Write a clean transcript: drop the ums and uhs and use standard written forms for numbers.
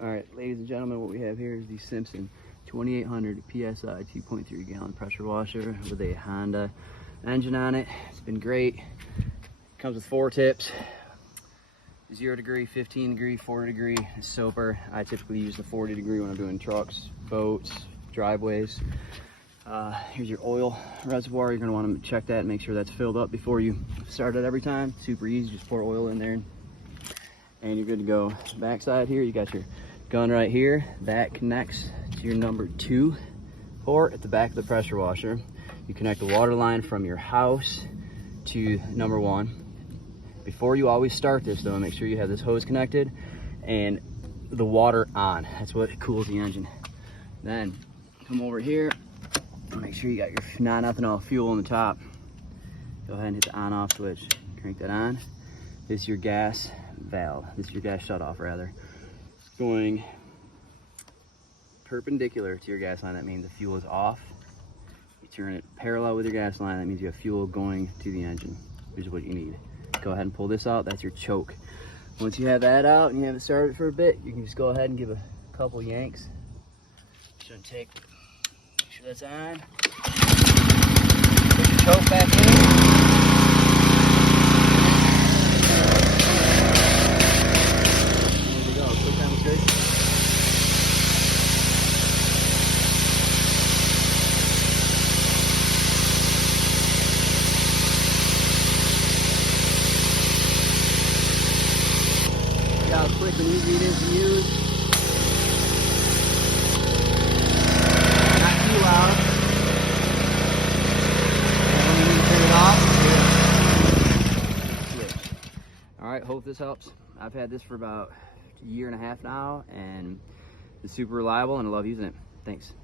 All right, ladies and gentlemen, what we have here is the Simpson 2800 PSI 2.3 gallon pressure washer with a Honda engine on it. It's been great. Comes with 4 tips: 0 degree, 15 degree, 40 degree soaper. I typically use the 40 degree when I'm doing trucks, boats, driveways. Here's your oil reservoir. You're gonna want to check that and make sure that's filled up before you start it every time. Super easy, just pour oil in there and you're good to go. Backside here, you got your gun right here. That connects to your number 2 port at the back of the pressure washer. You connect the water line from your house to number 1. Before you always start this though, make sure you have this hose connected and the water on. That's what cools the engine. Then come over here and make sure you got your non-ethanol fuel on the top. Go ahead and hit the on-off switch. Crank that on. This is your gas valve. This is your gas shutoff rather. It's going perpendicular to your gas line. That means the fuel is off. You turn it parallel with your gas line. That means you have fuel going to the engine, which is what you need. Go ahead and pull this out. That's your choke. Once you have that out and you have it started for a bit, you can just go ahead and give a couple yanks. Shouldn't take. Make sure that's on. Put your choke back in. See how quick and easy it is to use. Not too loud. And when you turn it off, switch. Alright, hope this helps. I've had this for about a year and a half now, and it's super reliable and I love using it. Thanks.